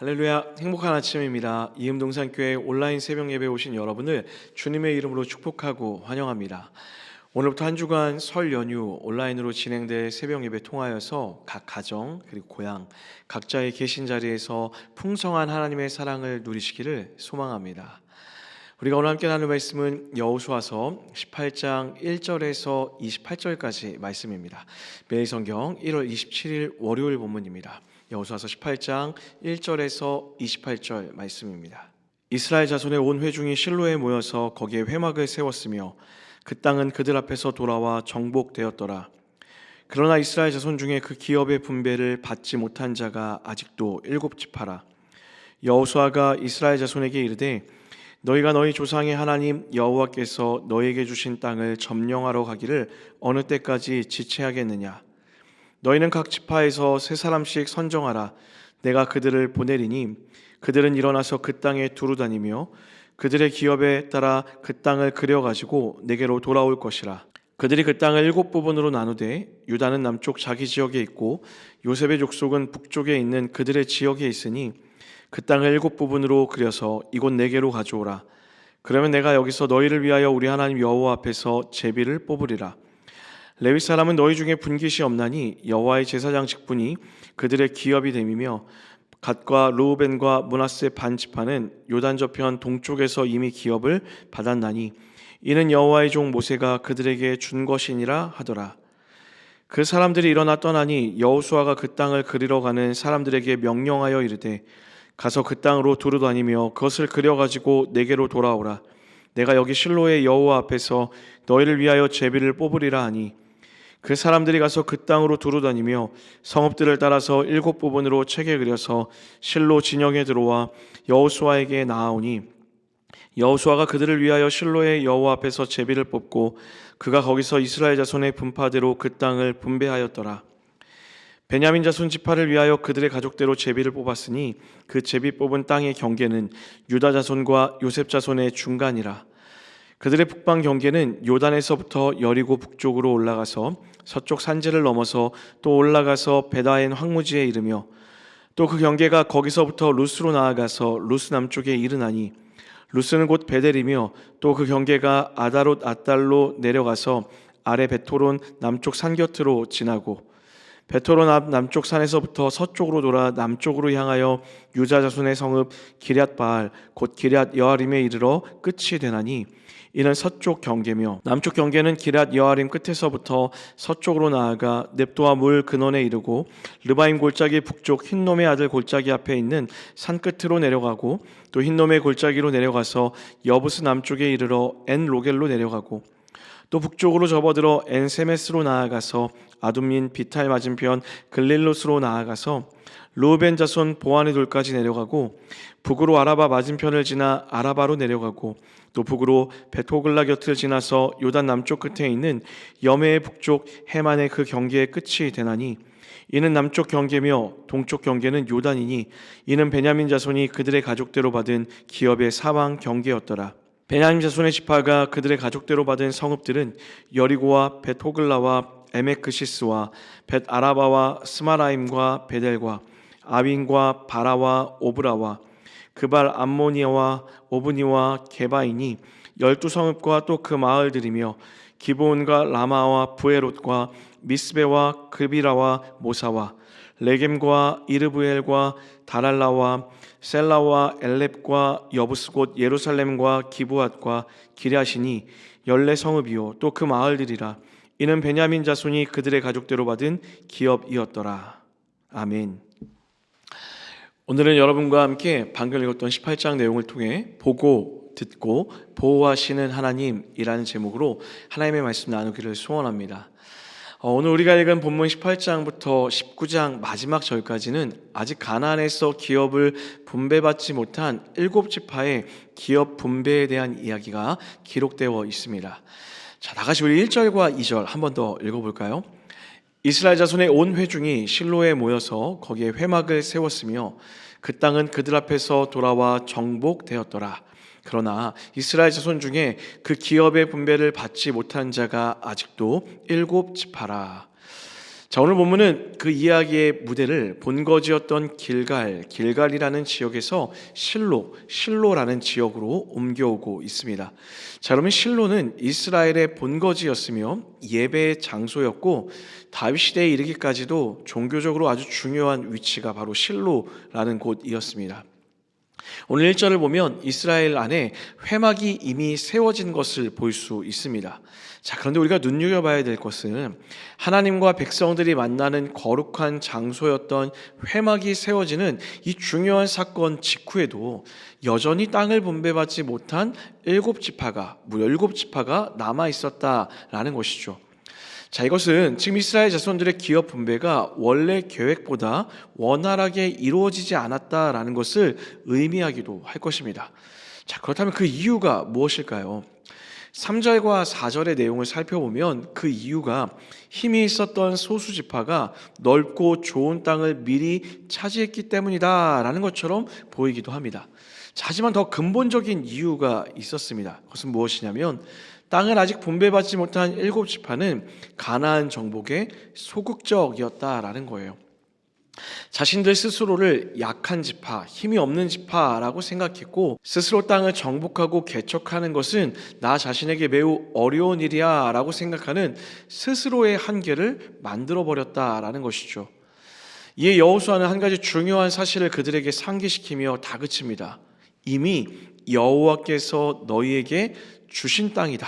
할렐루야, 행복한 아침입니다. 이음동산교회 온라인 새벽 예배에 오신 여러분을 주님의 이름으로 축복하고 환영합니다. 오늘부터 한 주간 설 연휴 온라인으로 진행될 새벽 예배 통하여서 각 가정 그리고 고향 각자의 계신 자리에서 풍성한 하나님의 사랑을 누리시기를 소망합니다. 우리가 오늘 함께 나눌 말씀은 여호수아서 18장 1절에서 28절까지 말씀입니다. 매일 성경 1월 27일 월요일 본문입니다. 여호수아서 18장 1절에서 28절 말씀입니다. 이스라엘 자손의 온 회중이 실로에 모여서 거기에 회막을 세웠으며 그 땅은 그들 앞에서 돌아와 정복되었더라. 그러나 이스라엘 자손 중에 그 기업의 분배를 받지 못한 자가 아직도 7지파라. 여호수아가 이스라엘 자손에게 이르되 너희가 너희 조상의 하나님 여호와께서 너희에게 주신 땅을 점령하러 가기를 어느 때까지 지체하겠느냐. 너희는 각 지파에서 세 사람씩 선정하라. 내가 그들을 보내리니 그들은 일어나서 그 땅에 두루 다니며 그들의 기업에 따라 그 땅을 그려가지고 내게로 돌아올 것이라. 그들이 그 땅을 7부분으로 나누되 유다는 남쪽 자기 지역에 있고 요셉의 족속은 북쪽에 있는 그들의 지역에 있으니 그 땅을 7부분으로 그려서 이곳 내게로 가져오라. 그러면 내가 여기서 너희를 위하여 우리 하나님 여호와 앞에서 제비를 뽑으리라. 레위 사람은 너희 중에 분깃이 없나니 여호와의 제사장 직분이 그들의 기업이 됨이며 갓과 르우벤과 므낫세 반 지파는 요단 저편 동쪽에서 이미 기업을 받았나니 이는 여호와의 종 모세가 그들에게 준 것이니라 하더라. 그 사람들이 일어나 떠나니 여호수아가 그 땅을 그리러 가는 사람들에게 명령하여 이르되 가서 그 땅으로 두루 다니며 그것을 그려가지고 내게로 돌아오라. 내가 여기 실로의 여호와 앞에서 너희를 위하여 제비를 뽑으리라 하니 그 사람들이 가서 그 땅으로 두루 다니며 성읍들을 따라서 7부분으로 책에 그려서 실로 진영에 들어와 여호수아에게 나아오니 여호수아가 그들을 위하여 실로의 여호와 앞에서 제비를 뽑고 그가 거기서 이스라엘 자손의 분파대로 그 땅을 분배하였더라. 베냐민 자손 지파를 위하여 그들의 가족대로 제비를 뽑았으니 그 제비 뽑은 땅의 경계는 유다 자손과 요셉 자손의 중간이라. 그들의 북방 경계는 요단에서부터 여리고 북쪽으로 올라가서 서쪽 산지를 넘어서 또 올라가서 베다엔 황무지에 이르며 또 그 경계가 거기서부터 루스로 나아가서 루스 남쪽에 이르나니 루스는 곧 베델이며 또 그 경계가 아다롯 앗달로 내려가서 아래 베토론 남쪽 산 곁으로 지나고 베토론 앞 남쪽 산에서부터 서쪽으로 돌아 남쪽으로 향하여 유다 자손의 성읍 기럇 바알 곧 기럇 여아림에 이르러 끝이 되나니 이는 서쪽 경계며 남쪽 경계는 기럇 여아림 끝에서부터 서쪽으로 나아가 넵도와 물 근원에 이르고 르바임 골짜기 북쪽 흰놈의 아들 골짜기 앞에 있는 산 끝으로 내려가고 또 흰놈의 골짜기로 내려가서 여부스 남쪽에 이르러 엔 로겔로 내려가고 또 북쪽으로 접어들어 엔세메스로 나아가서 아둠민 비탈 맞은편 글릴롯으로 나아가서 르우벤 자손 보안의 돌까지 내려가고 북으로 아라바 맞은편을 지나 아라바로 내려가고 또 북으로 베토글라 곁을 지나서 요단 남쪽 끝에 있는 여메의 북쪽 해만의 그 경계의 끝이 되나니 이는 남쪽 경계며 동쪽 경계는 요단이니 이는 베냐민 자손이 그들의 가족대로 받은 기업의 사방 경계였더라. 베냐민 자손의 지파가 그들의 가족대로 받은 성읍들은 여리고와 벳호글라와 에메크시스와 벳 아라바와 스마라임과 베델과 아윈과 바라와 오브라와 그발 암모니아와 오브니와 게바이니 12성읍과 또 그 마을들이며 기브온과 라마와 부에롯과 미스베와 그비라와 모사와 레겜과 이르브엘과 다랄라와 셀라와 엘렙과 여부스 곧 예루살렘과 기브앗과 기랴시니 14성읍이요 또 그 마을들이라. 이는 베냐민 자손이 그들의 가족대로 받은 기업이었더라. 아멘. 오늘은 여러분과 함께 방금 읽었던 18장 내용을 통해 보고 듣고 보호하시는 하나님이라는 제목으로 하나님의 말씀 나누기를 소원합니다. 오늘 우리가 읽은 본문 18장부터 19장 마지막 절까지는 아직 가나안에서 기업을 분배받지 못한 7지파의 기업 분배에 대한 이야기가 기록되어 있습니다. 자, 다같이 우리 1절과 2절 한 번 더 읽어볼까요? 이스라엘 자손의 온 회중이 실로에 모여서 거기에 회막을 세웠으며 그 땅은 그들 앞에서 돌아와 정복되었더라. 그러나 이스라엘 자손 중에 그 기업의 분배를 받지 못한 자가 아직도 7지파라. 자, 오늘 본문은 그 이야기의 무대를 본거지였던 길갈이라는 지역에서 실로라는 지역으로 옮겨오고 있습니다. 자, 여러분, 실로는 이스라엘의 본거지였으며 예배의 장소였고 다윗 시대에 이르기까지도 종교적으로 아주 중요한 위치가 바로 실로라는 곳이었습니다. 오늘 1절을 보면 이스라엘 안에 회막이 이미 세워진 것을 볼 수 있습니다. 자, 그런데 우리가 눈여겨봐야 될 것은 하나님과 백성들이 만나는 거룩한 장소였던 회막이 세워지는 이 중요한 사건 직후에도 여전히 땅을 분배받지 못한 무려 7지파가 남아 있었다라는 것이죠. 자, 이것은 지금 이스라엘 자손들의 기업 분배가 원래 계획보다 원활하게 이루어지지 않았다라는 것을 의미하기도 할 것입니다. 자, 그렇다면 그 이유가 무엇일까요? 3절과 4절의 내용을 살펴보면 그 이유가 힘이 있었던 소수 지파가 넓고 좋은 땅을 미리 차지했기 때문이다라는 것처럼 보이기도 합니다. 자, 하지만 더 근본적인 이유가 있었습니다. 그것은 무엇이냐면 땅을 아직 분배받지 못한 7지파는 가나안 정복에 소극적이었다라는 거예요. 자신들 스스로를 약한 지파, 힘이 없는 지파라고 생각했고 스스로 땅을 정복하고 개척하는 것은 나 자신에게 매우 어려운 일이야 라고 생각하는 스스로의 한계를 만들어버렸다라는 것이죠. 이에 여호수아는 한 가지 중요한 사실을 그들에게 상기시키며 다그칩니다. 이미 여호와께서 너희에게 주신 땅이다.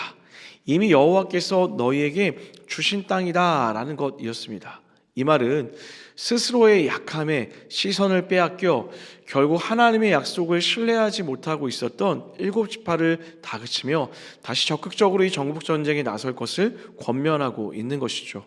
이미 여호와께서 너희에게 주신 땅이다 라는 것이었습니다. 이 말은 스스로의 약함에 시선을 빼앗겨 결국 하나님의 약속을 신뢰하지 못하고 있었던 7지파를 다그치며 다시 적극적으로 이 정복전쟁에 나설 것을 권면하고 있는 것이죠.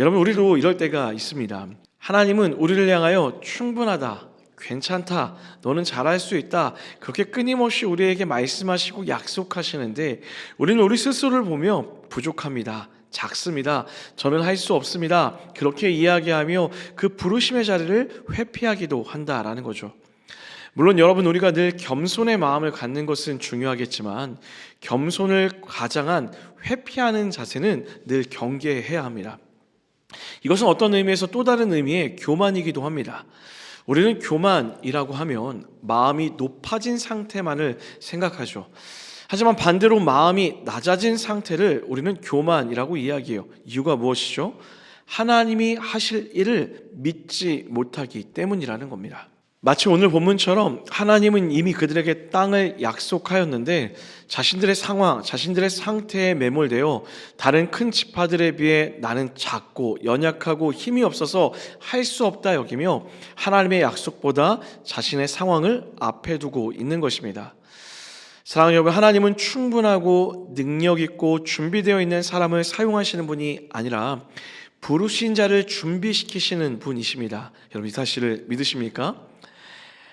여러분, 우리도 이럴 때가 있습니다. 하나님은 우리를 향하여 충분하다, 괜찮다, 너는 잘할 수 있다, 그렇게 끊임없이 우리에게 말씀하시고 약속하시는데 우리는 우리 스스로를 보며 부족합니다, 작습니다, 저는 할 수 없습니다, 그렇게 이야기하며 그 부르심의 자리를 회피하기도 한다라는 거죠. 물론 여러분, 우리가 늘 겸손의 마음을 갖는 것은 중요하겠지만 겸손을 가장한 회피하는 자세는 늘 경계해야 합니다. 이것은 어떤 의미에서 또 다른 의미의 교만이기도 합니다. 우리는 교만이라고 하면 마음이 높아진 상태만을 생각하죠. 하지만 반대로 마음이 낮아진 상태를 우리는 교만이라고 이야기해요. 이유가 무엇이죠? 하나님이 하실 일을 믿지 못하기 때문이라는 겁니다. 마치 오늘 본문처럼 하나님은 이미 그들에게 땅을 약속하였는데 자신들의 상황, 자신들의 상태에 매몰되어 다른 큰 지파들에 비해 나는 작고 연약하고 힘이 없어서 할 수 없다 여기며 하나님의 약속보다 자신의 상황을 앞에 두고 있는 것입니다. 사랑하는 여러분, 하나님은 충분하고 능력 있고 준비되어 있는 사람을 사용하시는 분이 아니라 부르신 자를 준비시키시는 분이십니다. 여러분, 이 사실을 믿으십니까?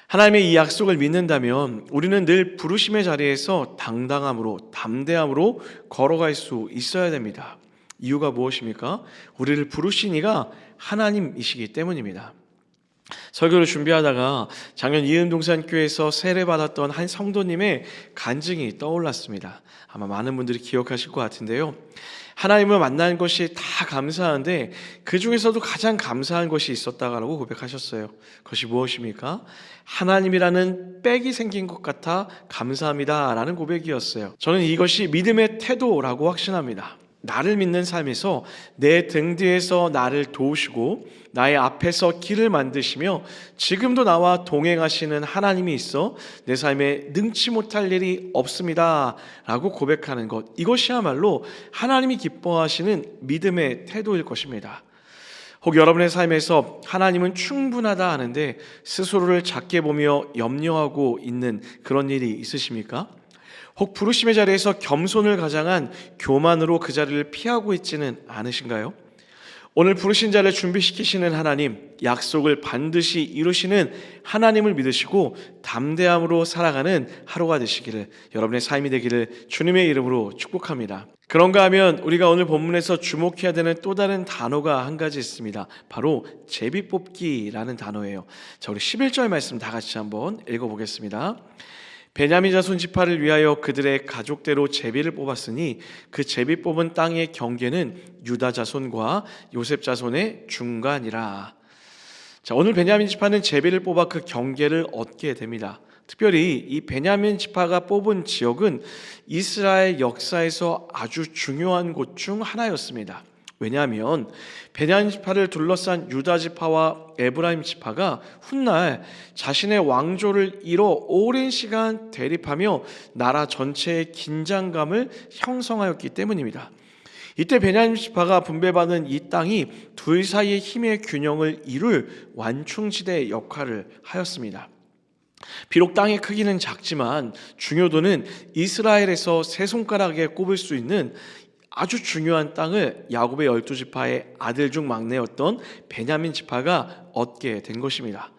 하나님의 이 약속을 믿는다면 우리는 늘 부르심의 자리에서 당당함으로, 담대함으로 걸어갈 수 있어야 됩니다. 이유가 무엇입니까? 우리를 부르신 이가 하나님이시기 때문입니다. 설교를 준비하다가 작년 이음동산교회에서 세례받았던 한 성도님의 간증이 떠올랐습니다. 아마 많은 분들이 기억하실 것 같은데요. 하나님을 만난 것이 다 감사한데 그 중에서도 가장 감사한 것이 있었다고 고백하셨어요. 그것이 무엇입니까? 하나님이라는 빽이 생긴 것 같아 감사합니다 라는 고백이었어요. 저는 이것이 믿음의 태도라고 확신합니다. 나를 믿는 삶에서 내 등 뒤에서 나를 도우시고 나의 앞에서 길을 만드시며 지금도 나와 동행하시는 하나님이 있어 내 삶에 능치 못할 일이 없습니다 라고 고백하는 것, 이것이야말로 하나님이 기뻐하시는 믿음의 태도일 것입니다. 혹 여러분의 삶에서 하나님은 충분하다 하는데 스스로를 작게 보며 염려하고 있는 그런 일이 있으십니까? 혹 부르심의 자리에서 겸손을 가장한 교만으로 그 자리를 피하고 있지는 않으신가요? 오늘 부르신 자를 준비시키시는 하나님, 약속을 반드시 이루시는 하나님을 믿으시고 담대함으로 살아가는 하루가 되시기를, 여러분의 삶이 되기를 주님의 이름으로 축복합니다. 그런가 하면 우리가 오늘 본문에서 주목해야 되는 또 다른 단어가 한 가지 있습니다. 바로 제비뽑기라는 단어예요. 자, 우리 11절 말씀 다 같이 한번 읽어보겠습니다. 베냐민 자손 지파를 위하여 그들의 가족대로 제비를 뽑았으니 그 제비 뽑은 땅의 경계는 유다 자손과 요셉 자손의 중간이라. 자, 오늘 베냐민 지파는 제비를 뽑아 그 경계를 얻게 됩니다. 특별히 이 베냐민 지파가 뽑은 지역은 이스라엘 역사에서 아주 중요한 곳 중 하나였습니다. 왜냐하면 베냐민 지파를 둘러싼 유다 지파와 에브라임 지파가 훗날 자신의 왕조를 잃어 오랜 시간 대립하며 나라 전체의 긴장감을 형성하였기 때문입니다. 이때 베냐민 지파가 분배받은 이 땅이 둘 사이의 힘의 균형을 이룰 완충지대의 역할을 하였습니다. 비록 땅의 크기는 작지만 중요도는 이스라엘에서 세 손가락에 꼽을 수 있는 아주 중요한 땅을 야곱의 12지파의 아들 중 막내였던 베냐민 지파가 얻게 된 것입니다.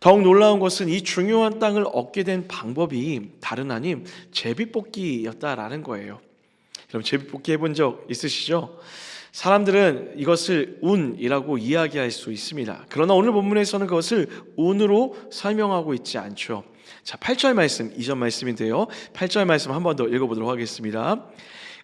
더욱 놀라운 것은 이 중요한 땅을 얻게 된 방법이 다른 아님 제비뽑기였다라는 거예요. 여러분, 제비뽑기 해본 적 있으시죠? 사람들은 이것을 운이라고 이야기할 수 있습니다. 그러나 오늘 본문에서는 그것을 운으로 설명하고 있지 않죠. 자, 8절 말씀, 이전 말씀인데요. 8절 말씀 한 번 더 읽어보도록 하겠습니다.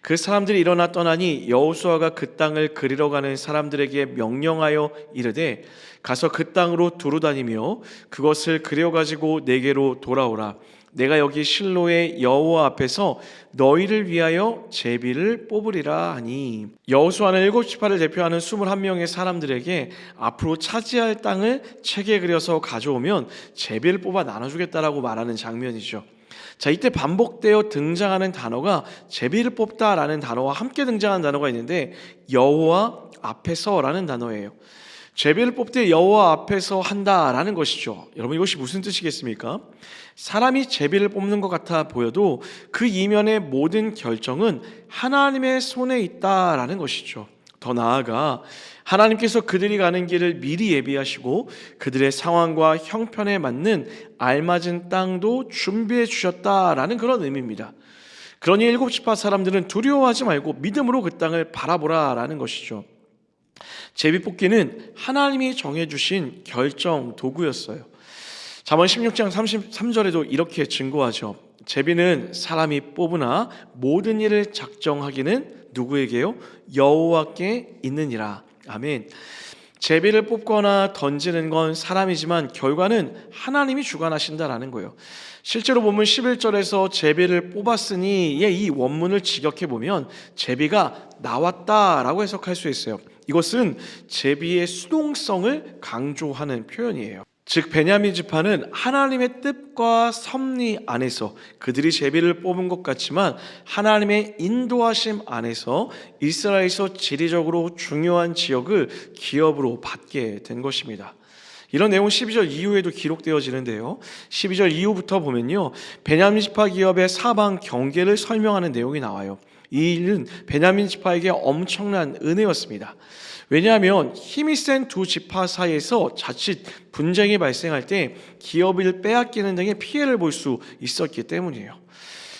그 사람들이 일어나 떠나니 여호수아가 그 땅을 그리러 가는 사람들에게 명령하여 이르되 가서 그 땅으로 두루 다니며 그것을 그려 가지고 내게로 돌아오라. 내가 여기 실로의 여호와 앞에서 너희를 위하여 제비를 뽑으리라 하니, 여호수아는 7지파를 대표하는 21명의 사람들에게 앞으로 차지할 땅을 책에 그려서 가져오면 제비를 뽑아 나눠주겠다라고 말하는 장면이죠. 자, 이때 반복되어 등장하는 단어가 제비를 뽑다라는 단어와 함께 등장하는 단어가 있는데 여호와 앞에서라는 단어예요. 제비를 뽑을 때 여호와 앞에서 한다라는 것이죠. 여러분, 이것이 무슨 뜻이겠습니까? 사람이 제비를 뽑는 것 같아 보여도 그 이면의 모든 결정은 하나님의 손에 있다라는 것이죠. 더 나아가 하나님께서 그들이 가는 길을 미리 예비하시고 그들의 상황과 형편에 맞는 알맞은 땅도 준비해 주셨다라는 그런 의미입니다. 그러니 7지파 사람들은 두려워하지 말고 믿음으로 그 땅을 바라보라라는 것이죠. 제비뽑기는 하나님이 정해주신 결정 도구였어요. 잠언 16장 33절에도 이렇게 증거하죠. 제비는 사람이 뽑으나 모든 일을 작정하기는 누구에게요? 여호와께 있느니라. 아멘. 제비를 뽑거나 던지는 건 사람이지만 결과는 하나님이 주관하신다라는 거예요. 실제로 보면 11절에서 제비를 뽑았으니의 이 원문을 직역해 보면 제비가 나왔다라고 해석할 수 있어요. 이것은 제비의 수동성을 강조하는 표현이에요. 즉 베냐민 지파는 하나님의 뜻과 섭리 안에서 그들이 제비를 뽑은 것 같지만 하나님의 인도하심 안에서 이스라엘에서 지리적으로 중요한 지역을 기업으로 받게 된 것입니다. 이런 내용은 12절 이후에도 기록되어지는데요. 12절 이후부터 보면요, 베냐민 지파 기업의 사방 경계를 설명하는 내용이 나와요. 이 일은 베냐민 지파에게 엄청난 은혜였습니다. 왜냐하면 힘이 센 두 지파 사이에서 자칫 분쟁이 발생할 때 기업을 빼앗기는 등의 피해를 볼 수 있었기 때문이에요.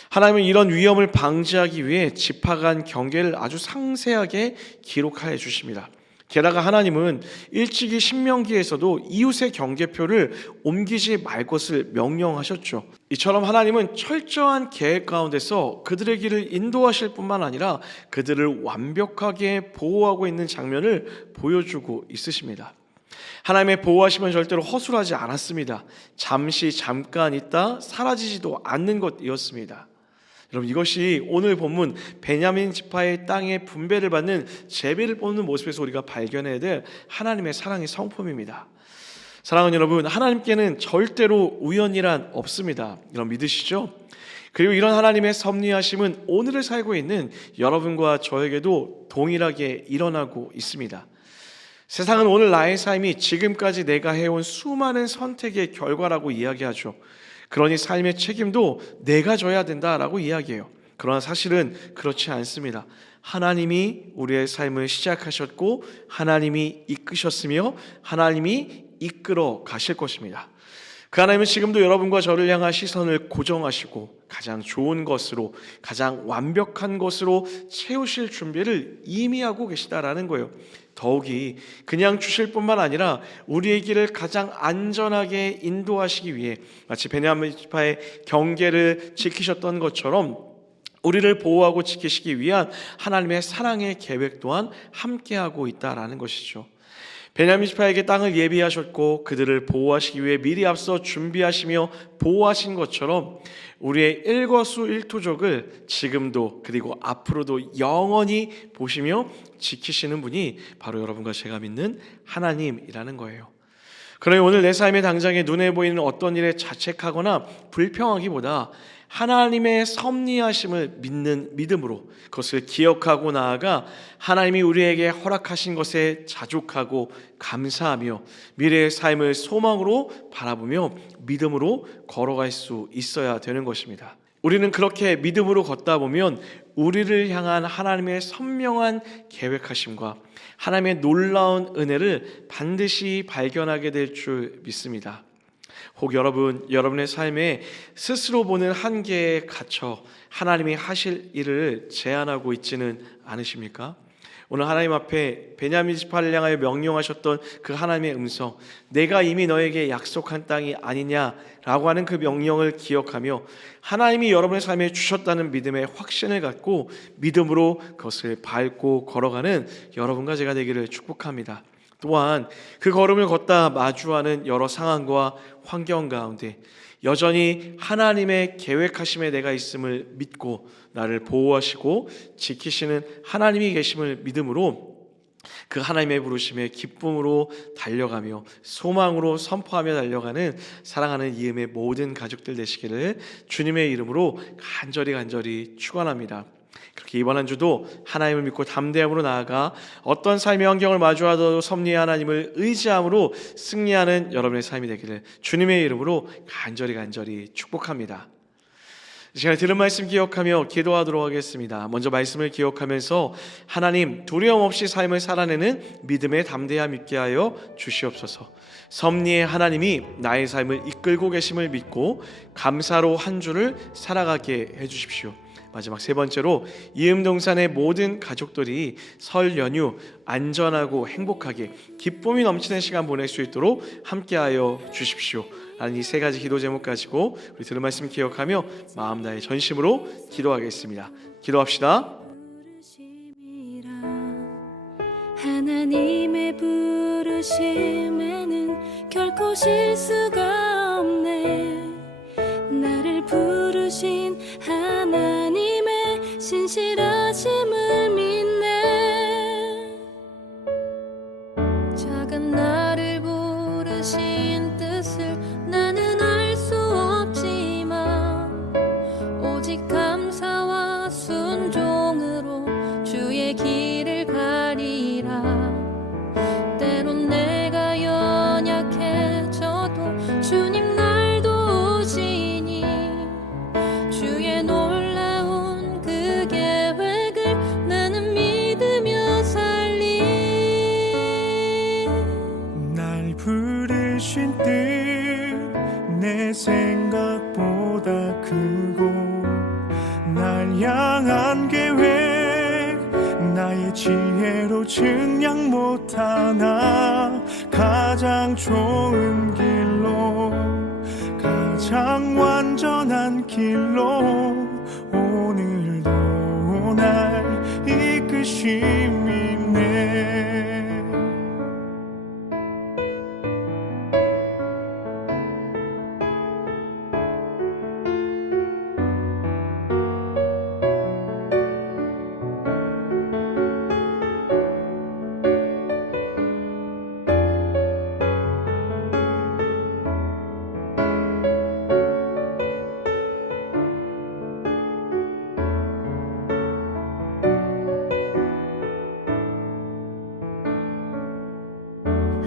하나님은 이런 위험을 방지하기 위해 지파 간 경계를 아주 상세하게 기록하여 주십니다. 게다가 하나님은 일찍이 신명기에서도 이웃의 경계표를 옮기지 말 것을 명령하셨죠. 이처럼 하나님은 철저한 계획 가운데서 그들의 길을 인도하실 뿐만 아니라 그들을 완벽하게 보호하고 있는 장면을 보여주고 있으십니다. 하나님의 보호하심은 절대로 허술하지 않았습니다. 잠깐 있다 사라지지도 않는 것이었습니다. 여러분, 이것이 오늘 본문 베냐민 지파의 땅에 분배를 받는 제비를 뽑는 모습에서 우리가 발견해야 될 하나님의 사랑의 성품입니다. 사랑하는 여러분, 하나님께는 절대로 우연이란 없습니다. 여러분 믿으시죠? 그리고 이런 하나님의 섭리하심은 오늘을 살고 있는 여러분과 저에게도 동일하게 일어나고 있습니다. 세상은 오늘 나의 삶이 지금까지 내가 해온 수많은 선택의 결과라고 이야기하죠. 그러니 삶의 책임도 내가 져야 된다라고 이야기해요. 그러나 사실은 그렇지 않습니다. 하나님이 우리의 삶을 시작하셨고 하나님이 이끄셨으며 하나님이 이끌어 가실 것입니다. 그 하나님은 지금도 여러분과 저를 향한 시선을 고정하시고 가장 좋은 것으로, 가장 완벽한 것으로 채우실 준비를 이미 하고 계시다라는 거예요. 더욱이 그냥 주실 뿐만 아니라 우리의 길을 가장 안전하게 인도하시기 위해 마치 베냐민 지파의 경계를 지키셨던 것처럼 우리를 보호하고 지키시기 위한 하나님의 사랑의 계획 또한 함께하고 있다라는 것이죠. 베냐민 지파에게 땅을 예비하셨고 그들을 보호하시기 위해 미리 앞서 준비하시며 보호하신 것처럼 우리의 일거수일투족을 지금도 그리고 앞으로도 영원히 보시며 지키시는 분이 바로 여러분과 제가 믿는 하나님이라는 거예요. 그러니 오늘 내 삶의 당장에 눈에 보이는 어떤 일에 자책하거나 불평하기보다 하나님의 섭리하심을 믿는 믿음으로 그것을 기억하고 나아가 하나님이 우리에게 허락하신 것에 자족하고 감사하며 미래의 삶을 소망으로 바라보며 믿음으로 걸어갈 수 있어야 되는 것입니다. 우리는 그렇게 믿음으로 걷다 보면 우리를 향한 하나님의 선명한 계획하심과 하나님의 놀라운 은혜를 반드시 발견하게 될 줄 믿습니다. 혹 여러분의 삶에 스스로 보는 한계에 갇혀 하나님이 하실 일을 제한하고 있지는 않으십니까? 오늘 하나님 앞에 베냐민 지파를 향하여 명령하셨던 그 하나님의 음성, 내가 이미 너에게 약속한 땅이 아니냐라고 하는 그 명령을 기억하며 하나님이 여러분의 삶에 주셨다는 믿음의 확신을 갖고 믿음으로 그것을 밟고 걸어가는 여러분과 제가 되기를 축복합니다. 또한 그 걸음을 걷다 마주하는 여러 상황과 환경 가운데 여전히 하나님의 계획하심에 내가 있음을 믿고 나를 보호하시고 지키시는 하나님이 계심을 믿음으로 그 하나님의 부르심에 기쁨으로 달려가며 소망으로 선포하며 달려가는 사랑하는 이음의 모든 가족들 되시기를 주님의 이름으로 간절히 축원합니다. 그렇게 이번 한 주도 하나님을 믿고 담대함으로 나아가 어떤 삶의 환경을 마주하더라도 섭리의 하나님을 의지함으로 승리하는 여러분의 삶이 되기를 주님의 이름으로 간절히 축복합니다. 이 시간에 들은 말씀 기억하며 기도하도록 하겠습니다. 먼저 말씀을 기억하면서 하나님 두려움 없이 삶을 살아내는 믿음의 담대함 있게 하여 주시옵소서. 섭리의 하나님이 나의 삶을 이끌고 계심을 믿고 감사로 한 주를 살아가게 해주십시오. 마지막 세 번째로 이음동산의 모든 가족들이 설 연휴 안전하고 행복하게 기쁨이 넘치는 시간 보낼 수 있도록 함께하여 주십시오. 라는 이 세 가지 기도 제목 가지고 우리 들은 말씀 기억하며 마음 다해 전심으로 기도하겠습니다. 기도합시다. 하나님의 부르심에는 결코 실수가 없네. 나를 부르신 하나님의 신실하심을 믿네. 작은 나를 부르신 뜻을 나는 알 수 없지만 오직 감사와 순종으로 주의 길을 가리라. 때론 내가 연약해져도 주님 날 도우시니 주의 놀라운 그 계획을 나는 믿으며 살리. 날 부르신 뜻 내 생각보다 크고 날 향한 계획 나의 지혜로 증량 못하나 가장 좋은 길로 가장 완전한 길로 오늘도 날 이끄심이네.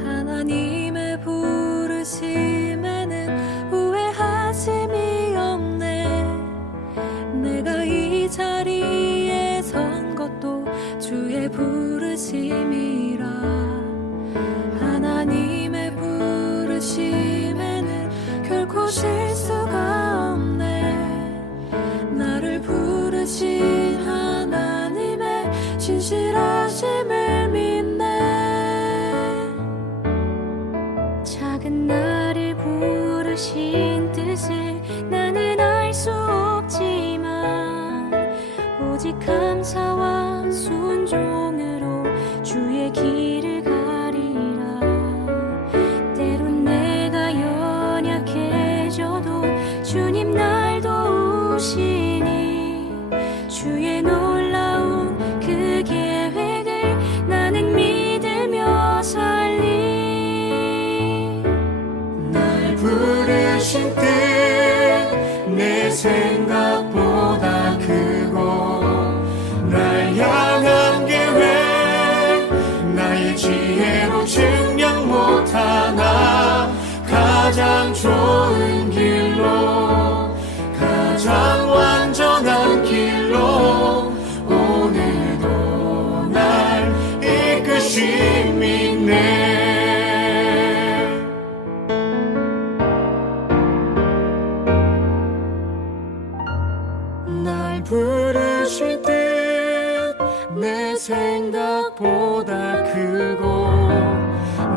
하나님의 부르심에는 후회하심이 없네. 내가 이 자리에 선 것도 주의 부르심이라. 하나님의 부르심에는 결코 실수가 없네. 나를 부르신 하나님의 신실하심을 믿네. 하신 뜻을 나는 알 수 없지만 오직 감사와 순종으로 주의 길을 가리라. 때론 내가 연약해져도 주님 날 도우시니 주의 놀라운 그 계획을 나는 믿으며 살리. 날 부르신 뜻 내 생각보다 크고 날 향한 계획 나의 지혜로 증명 못하나 가장 좋은 길로 가장 완전한 길로 오늘도 날 이끄심 있네. 날 부르실 듯 내 생각보다 크고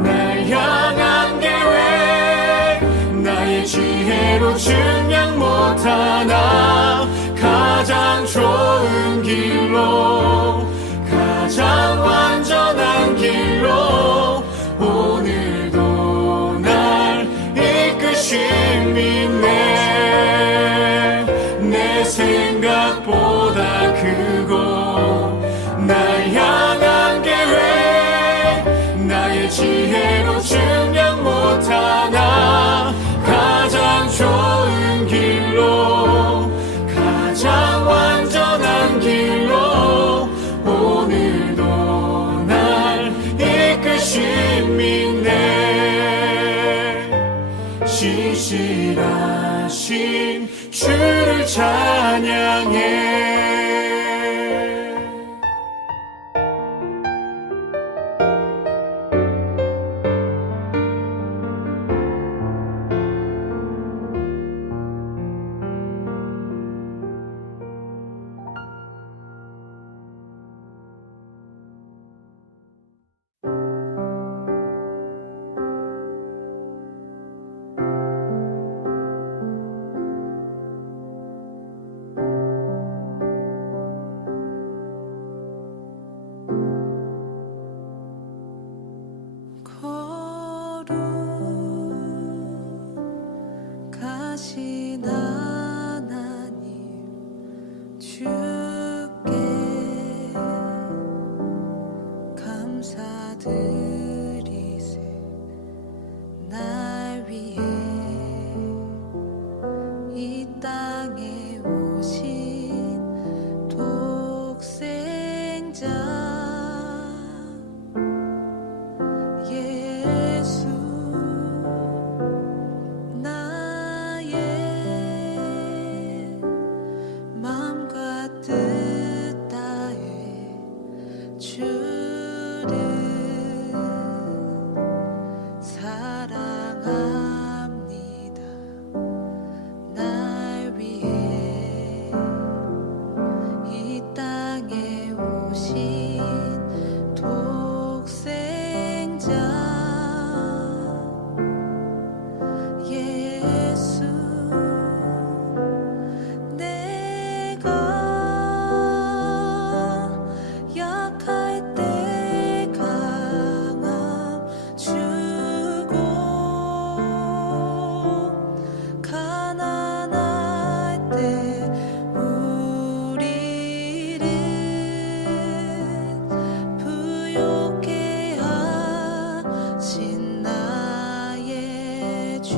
날 향한 계획 나의 지혜로 증명 못하나 가장 좋은 길로 가장 완전한 길로 오늘도 날 이끄심 있네. 내 생각보다 크고 날 향한 계획 나의 지혜로 증명 못하나 가장 좋은 길로 가장 완전한 길로 오늘도 날 이끄심 있네. 신실하신 주를 찬양해. 거룩하신 하나님 주께 감사드리세. 날 위해 이 땅에 오신 독생자 예수 나의 맘과 뜻 다해 주를 사랑합니다. 날 위해 이 땅에 오신 독생자 예수 내가 약할 때 강함 주고 가난할 때 우리를 부욕해 하신 나의 주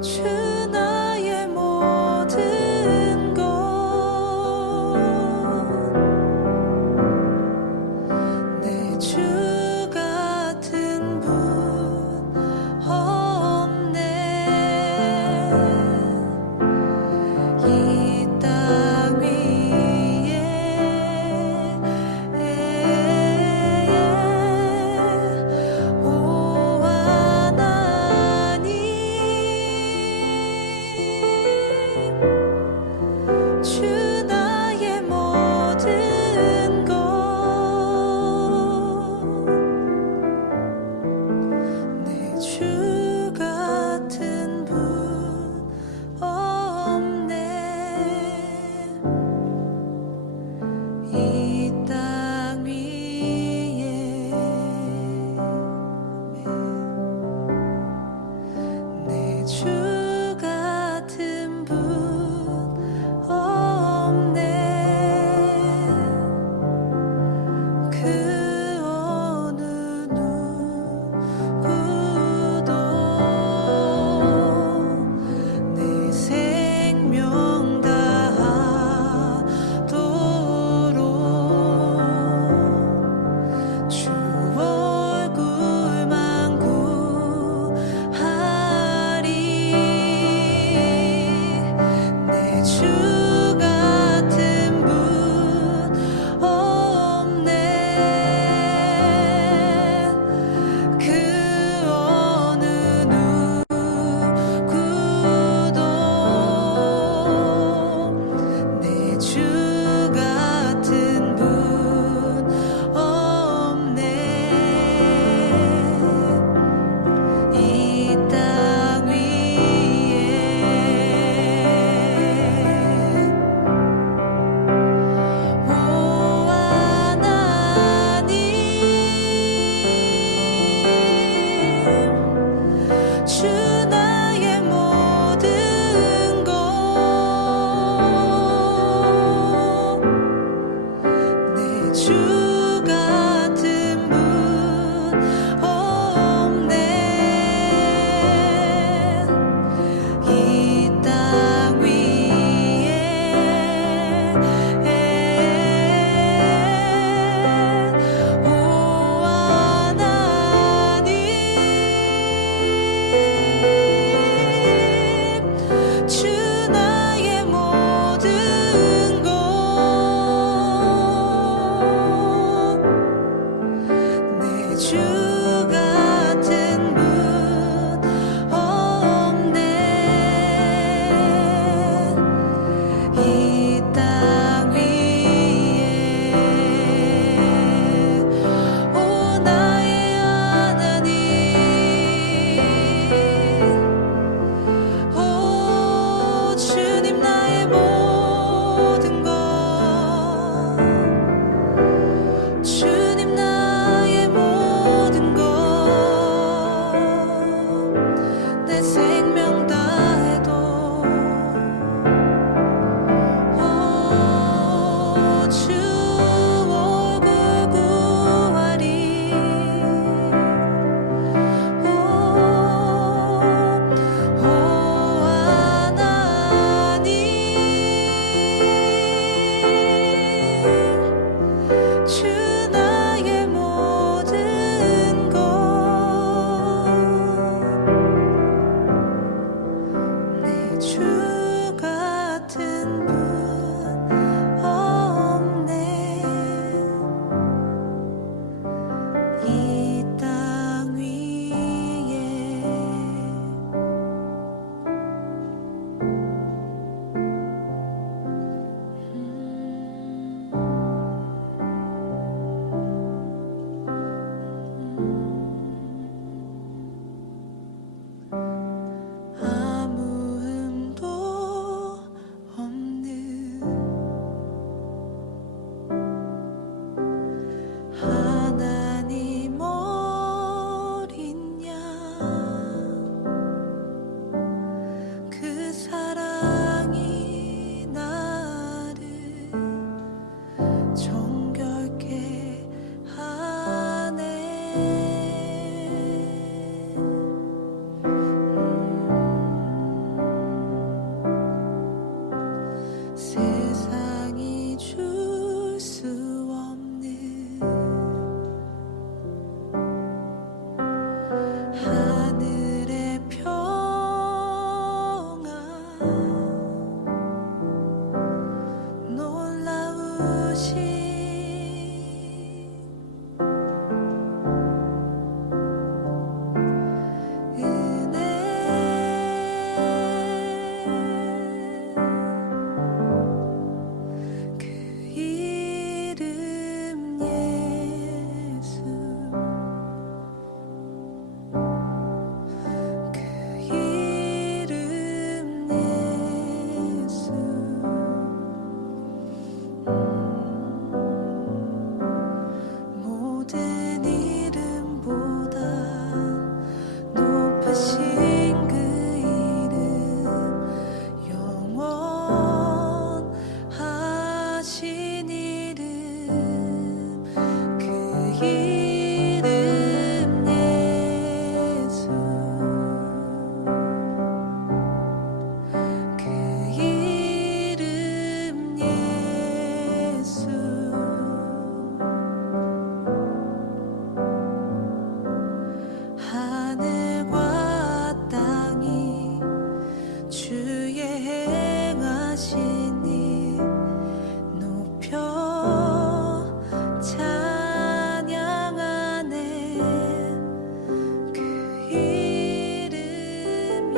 주 나의 모든 것 내 주 같은 분 없네 이 땅 위에 오 하나님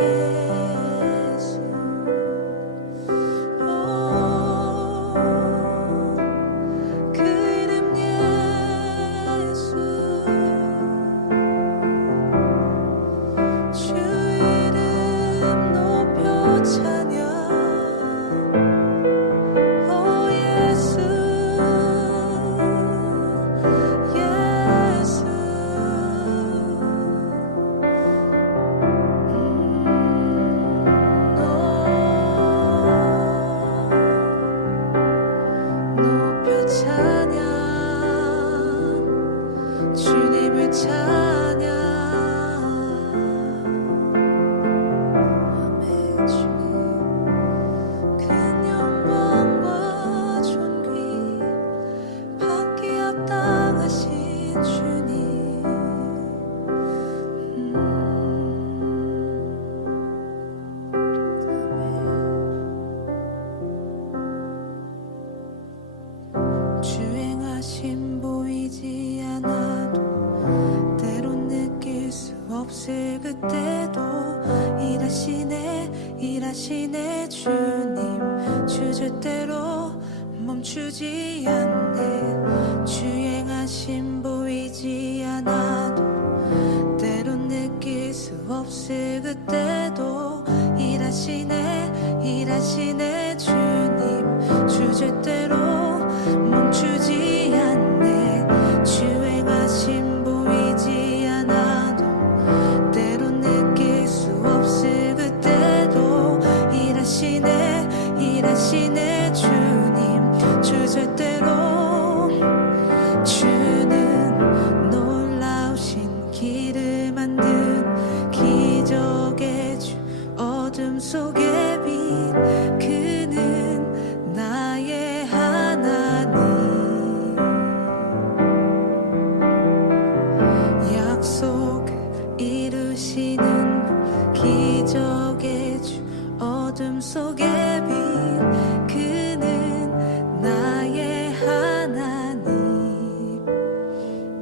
예수 그 이름 예수 주 이름 높여 찬양 예수 예수 높여 찬양 주님을 찬양 아멘 주님 큰 영광과 존귀 받기 합당하신 주님 주행하심 보이지 않아도 때론 느낄 수 없을 그때도 일하시네 주님 주제대로 멈추지 않네 주행하심 보이지 않아도 때론 느낄 수 없을 그때도 일하시네 주님 주제대로 멈추지 않네 주행하심 보이지 않아도 때론 느낄 수 없을 그때도 일하시네 주님 주제대로 주는 놀라우신 길을 만든 기적의 주 어둠 속의 빛 그는 나의 하나님 약속을 이루시는 기적의 주 어둠 속의 빛 그는 나의 하나님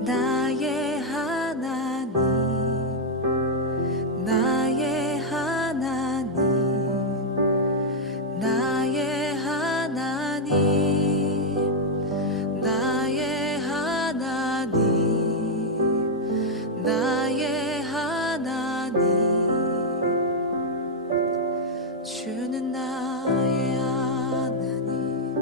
나의 하나님 나의 하나님 나의 하나님 나의 하나님 나의 하나님 주는 나의 하나님 주는 나의 하나님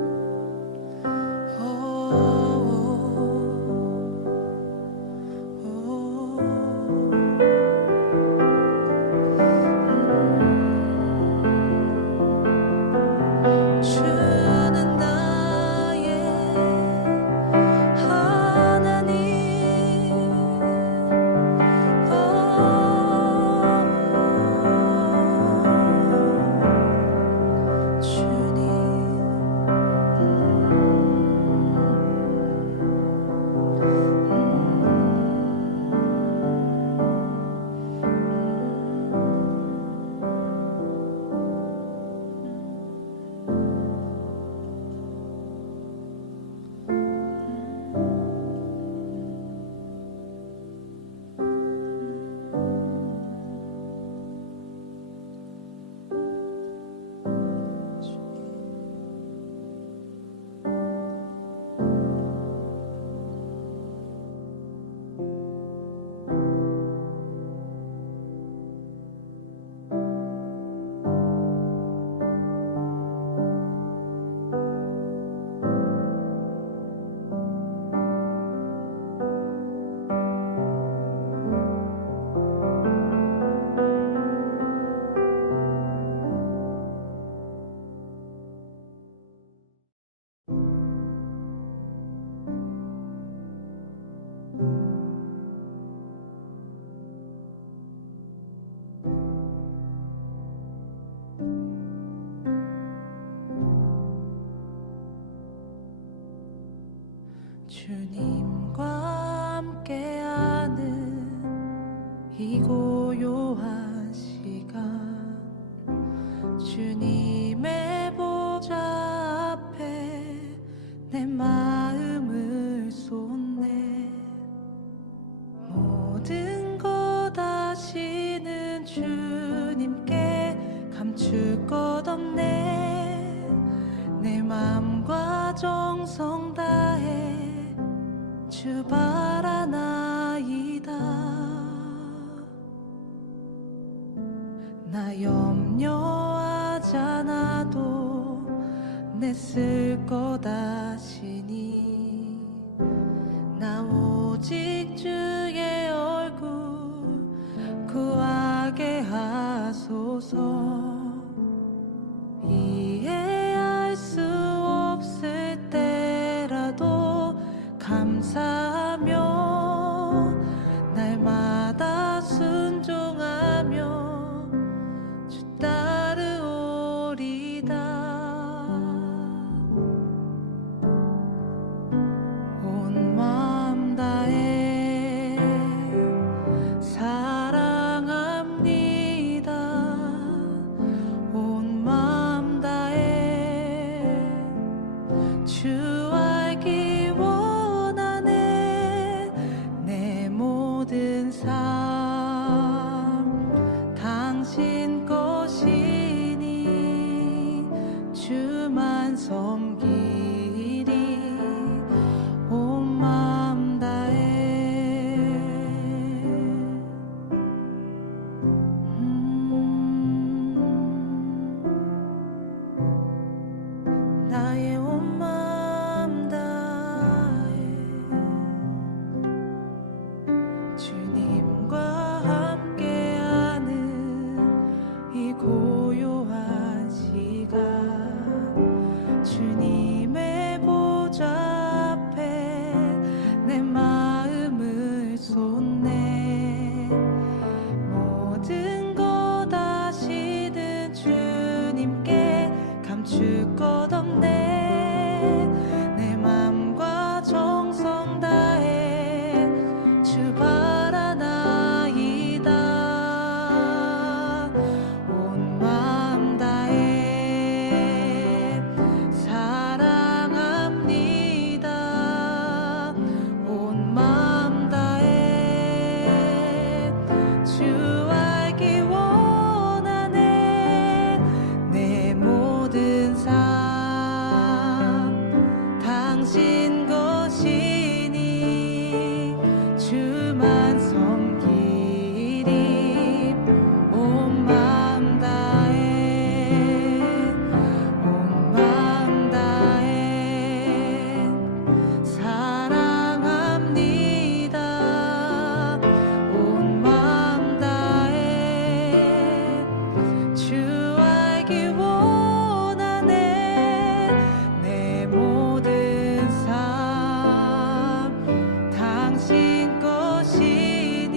주님과 함께하는 이 고요한 시간 주님의 보좌 앞에 내 마음을 쏟네 모든 것 아시는 주님께 없네. 내 맘과 정성 다해 주 바라나이다. 나 염려하지 않아도 내 쓸 거다시니 나 오직 주의 얼굴 구하게 하소서. 이해할 수 없을 때라도 감사하며 날마다 순종하며 주 따르오리다. 온 마음 다해 사랑합니다. 온 마음 다해 주 알기 원하네. 내 모든 삶 당신 것이니 주만 섬기리. 온 마음 다해 나의 온 마음 다해 주님과 함께하는 이 고요한 시간 주님의 보좌 앞에 내 마음을 쏟네. 모든 것 아시는 주님께 감출 것 없네. 내 맘과 정성 다해 주 바라나이다. 온 마음 다해 사랑합니다. 온 마음 다해 주 알기 원하네. 내 모든 삶 당신 것이니 주만 섬기리. 온 마음 다해 온 마음 다해 사랑합니다. 온 마음 다해 주 알기 원하네. 내 모든 삶 당신 것이니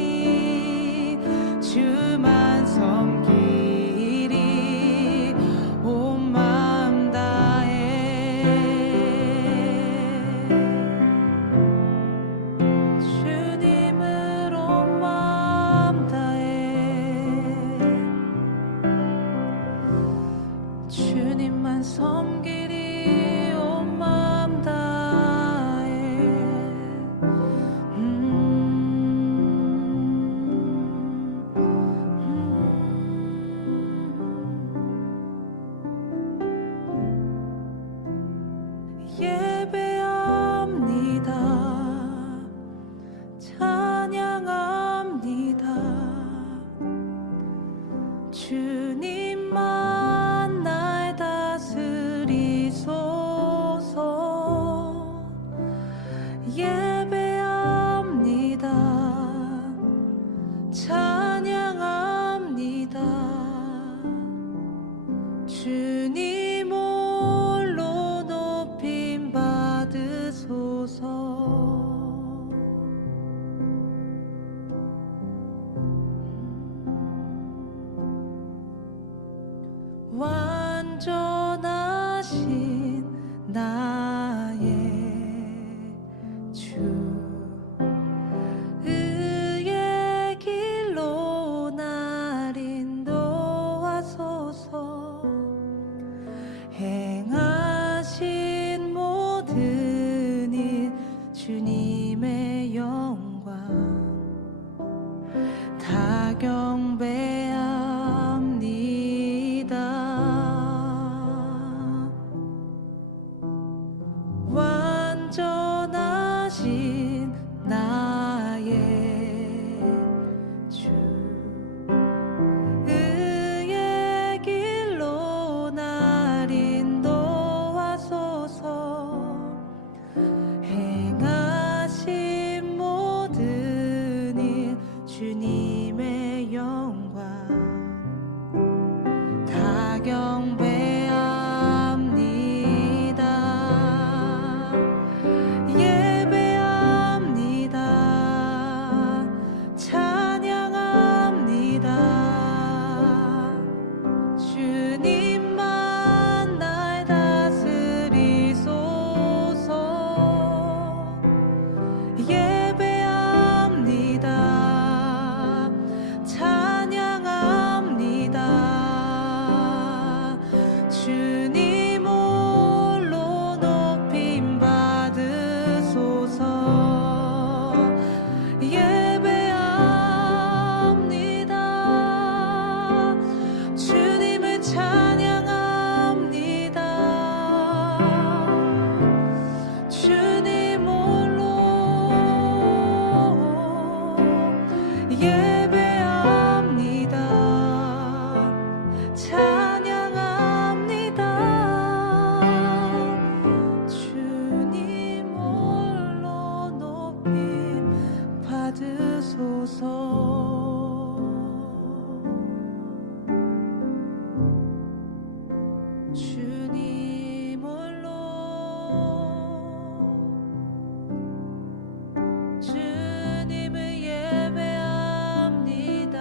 주만 섬기리. 온 마음 다해 주님을 온 마음 다해 주님만 섬기리. 온 마음 다해 예배합니다. 찬양합니다. 주님만 날 다스리소서. 예배합니다. 찬양합니다. 주님 홀로 높임 받으소서. 완전하신 나의 주 의의 길로 날 인도하소서. 행하신 모든 일 주님의 영광 다 경배합니다. 경배합니다. 예배합니다. 찬양합니다. 주님만 날 다스리소서. 예배합니다. 찬양합니다. 주님 홀로 높임 받으소서. 예배합니다. 주님을 찬양합니다. 주님 홀로 예배합니다. 찬양합니다. 주님 홀로 높임 받으소서. 주님 홀로 주님을 예배합니다.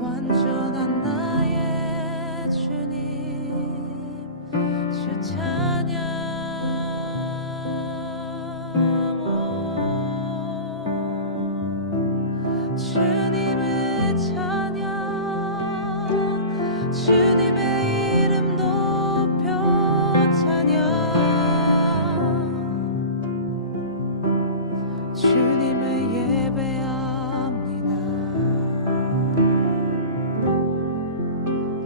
완전한 나의 주님, 주 찬양. 주님을 찬양. 주님의 이름 높여 찬양. 주님을 예배합니다.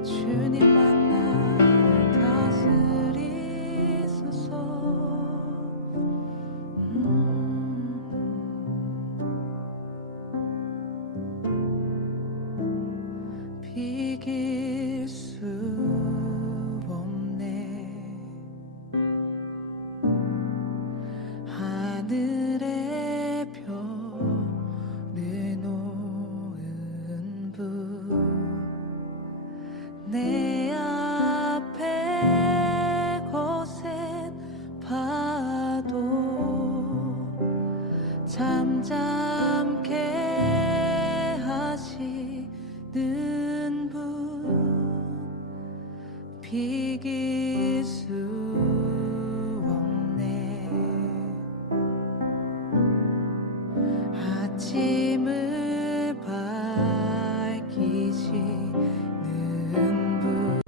주님만 나를 다스리소서. 비길 수 없네. 하늘의 별을 놓은 분, 내 앞에 거센 파도 잠잠케 하시는 분, 비길 수 없네. 아침을 밝히시는 분,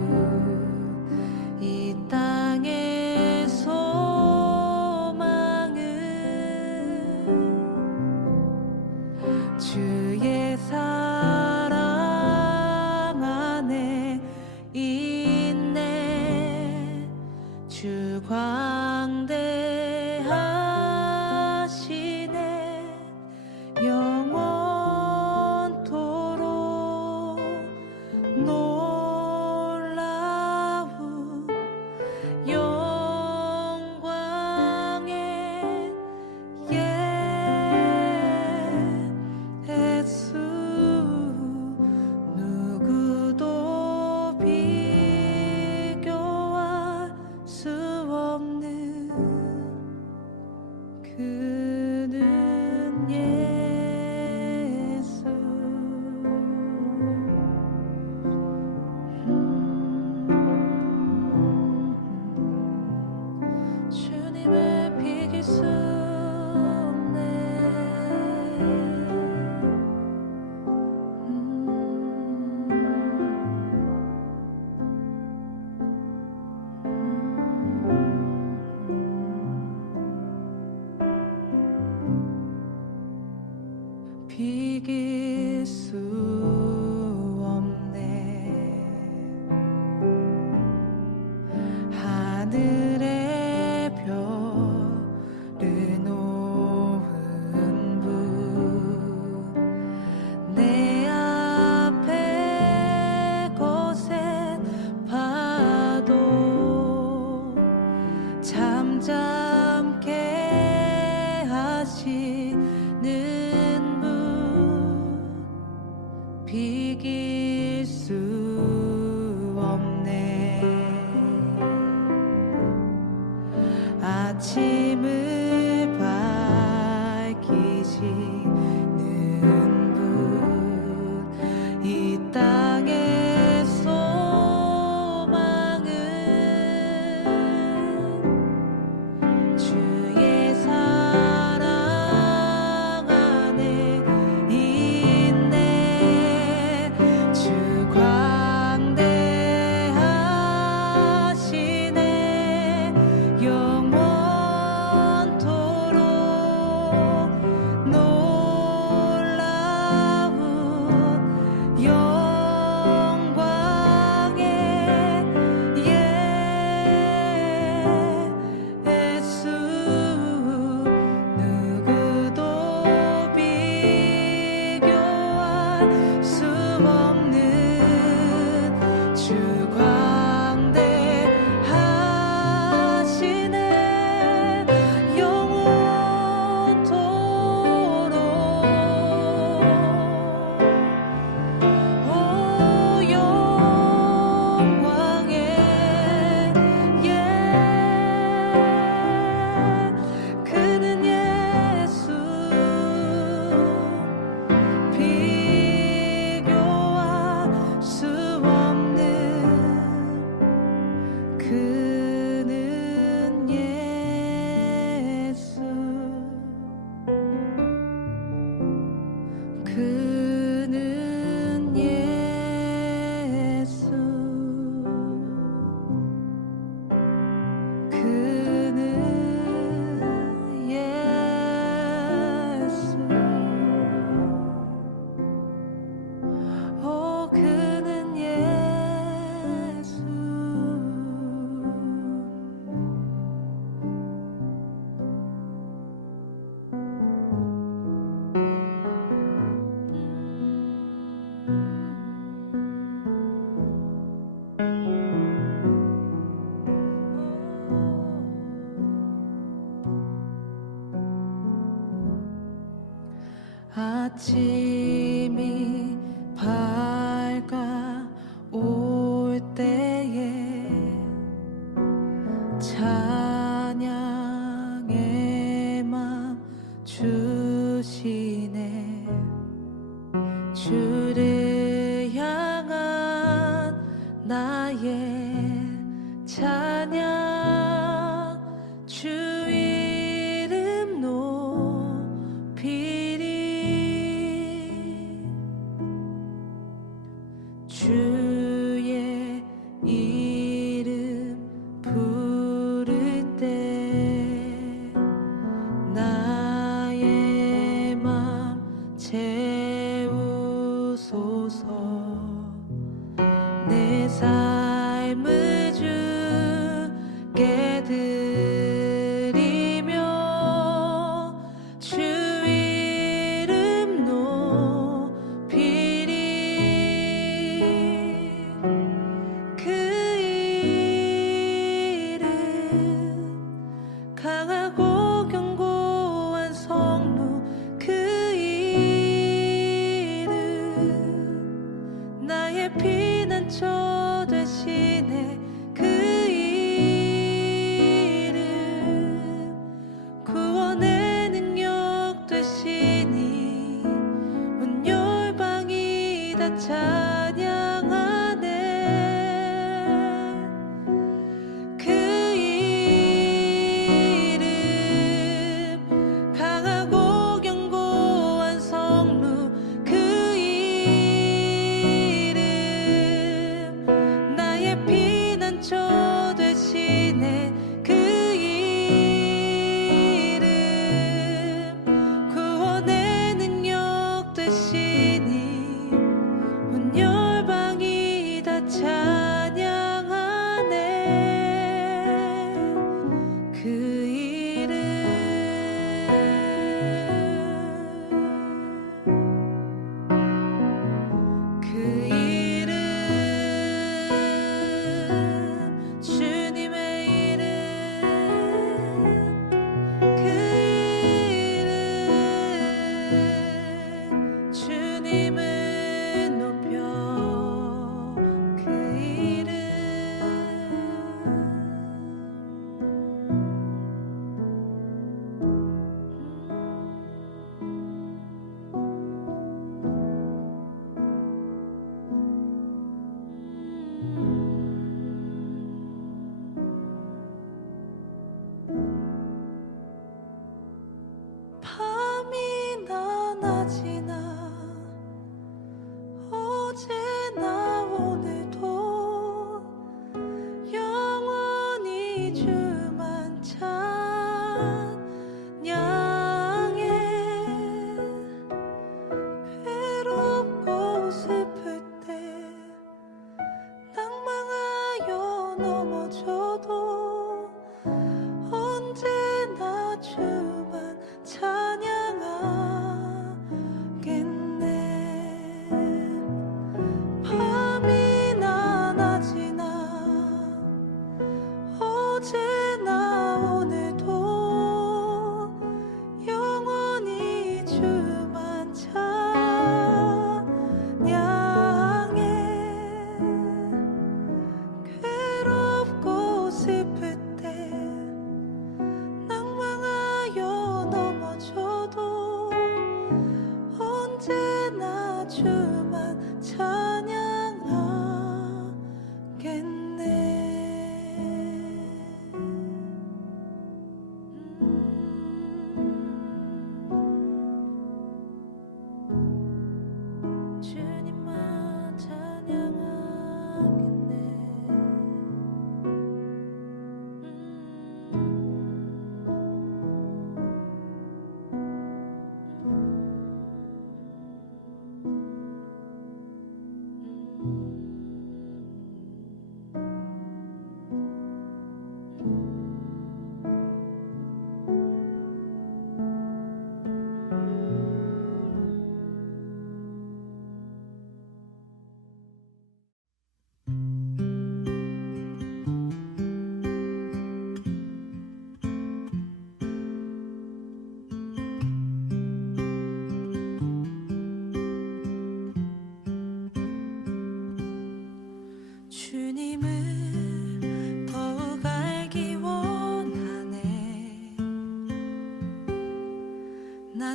이 땅의 소망은 주의 사랑 안에 있네. 비길 수 없네. 아침을 밝히시는 분, 이 땅의 소망은 주의 사랑 안에 있네. 주 광대하시네. 영원토록 놀라운 영광의 예수, 누구도 비교할 수 없는 주 광대하시네. 영원토록 오 영광의 그는 예수, 비교할 수 없는 그는 예수, 그는 예수, 그는 예수, 오 그는 예수. 아침이 밝아올 때에 찬양의 맘 주시네. 주를 향한 나의 찬양, 주 이름 높이리. 주의 이름 부를 때 나의 맘 채우소서. 내 삶을 주께 드리며 주 이름 높이리. 그 이름 강하고 견고한 성루, 그 이름 나의 피난처 되시네. 그 이름 구원의 능력 되시니 온 열방이 다 찬양하네. 그 이름 강하고 견고한 성루, 그 이름 나의 피난처 되시네. 그 이름 구원의 능력 되시니 온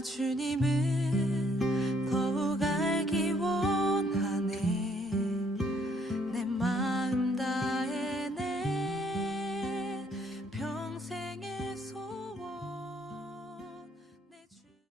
주님을